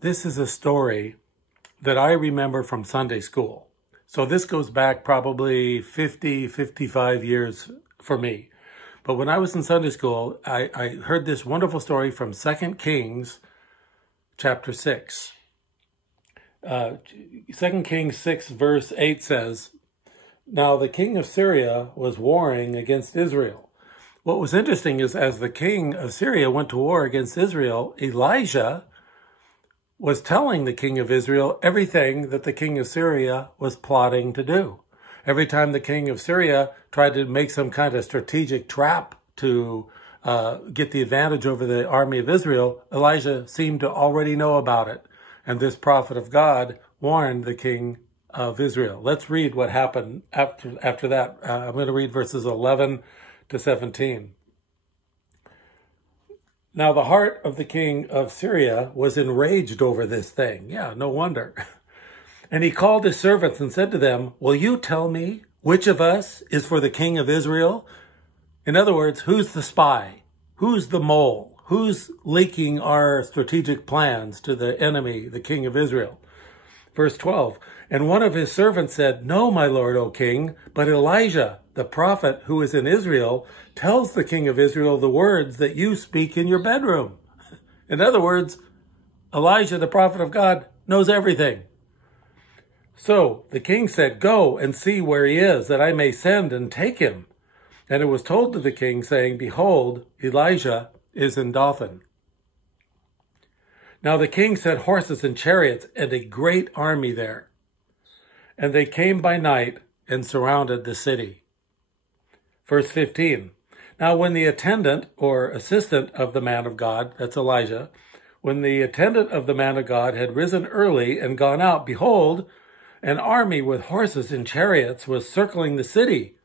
This is a story that I remember from Sunday school. So this goes back probably 50, 55 years for me. But when I was in Sunday school, I heard this wonderful story from 2 Kings chapter 6. 2 Kings 6 verse 8 says, "Now the king of Syria was warring against Israel." What was interesting is as the king of Syria went to war against Israel, Elijah was telling the king of Israel everything that the king of Syria was plotting to do. Every time the king of Syria tried to make some kind of strategic trap to get the advantage over the army of Israel, Elijah seemed to already know about it. And this prophet of God warned the king of Israel. Let's read what happened after that. I'm going to read verses 11 to 17. Now the heart of the king of Syria was enraged over this thing. Yeah, no wonder. And he called his servants and said to them, "Will you tell me which of us is for the king of Israel?" In other words, who's the spy? Who's the mole? Who's leaking our strategic plans to the enemy, the king of Israel? Verse 12, "And one of his servants said, 'No, my lord, O king, but Elijah, the prophet who is in Israel, tells the king of Israel the words that you speak in your bedroom.'" In other words, Elijah, the prophet of God, knows everything. So the king said, "Go and see where he is, that I may send and take him." And it was told to the king, saying, "Behold, Elijah is in Dothan." Now the king set horses and chariots and a great army there. And they came by night and surrounded the city. Verse 15. Now when the attendant or assistant of the man of God, that's Elijah, when the attendant of the man of God had risen early and gone out, behold, an army with horses and chariots was circling the city.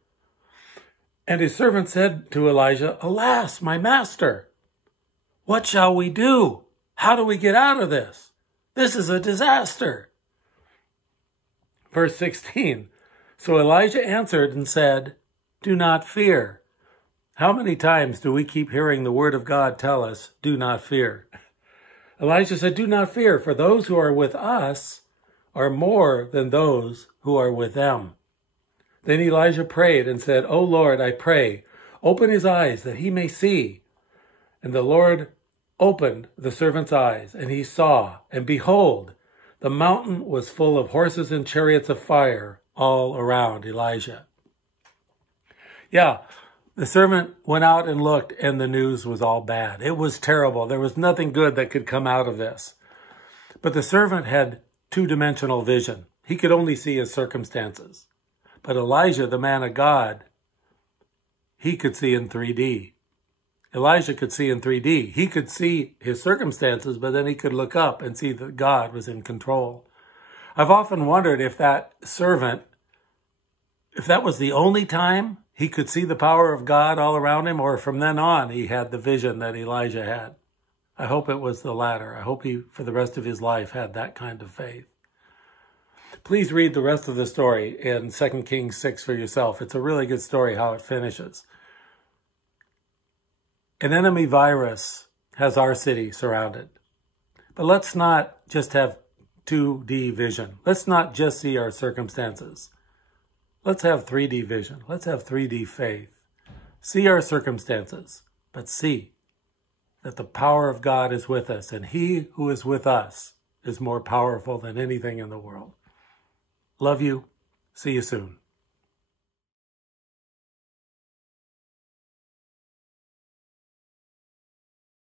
And his servant said to Elijah, "Alas, my master, what shall we do? How do we get out of this? This is a disaster." Verse 16, so Elijah answered and said, "Do not fear." How many times do we keep hearing the word of God tell us, "Do not fear"? Elijah said, "Do not fear, for those who are with us are more than those who are with them." Then Elijah prayed and said, "O Lord, I pray, open his eyes that he may see." And the Lord opened the servant's eyes, and he saw, and behold, the mountain was full of horses and chariots of fire all around Elijah. Yeah, the servant went out and looked, and the news was all bad. It was terrible. There was nothing good that could come out of this. But the servant had two-dimensional vision. He could only see his circumstances. But Elijah, the man of God, he could see in 3D. Elijah could see in 3D. He could see his circumstances, but then he could look up and see that God was in control. I've often wondered if that servant, if that was the only time he could see the power of God all around him, or from then on he had the vision that Elijah had. I hope it was the latter. I hope he, for the rest of his life, had that kind of faith. Please read the rest of the story in 2 Kings 6 for yourself. It's a really good story how it finishes. An enemy virus has our city surrounded. But let's not just have 2D vision. Let's not just see our circumstances. Let's have 3D vision. Let's have 3D faith. See our circumstances, but see that the power of God is with us, and he who is with us is more powerful than anything in the world. Love you. See you soon.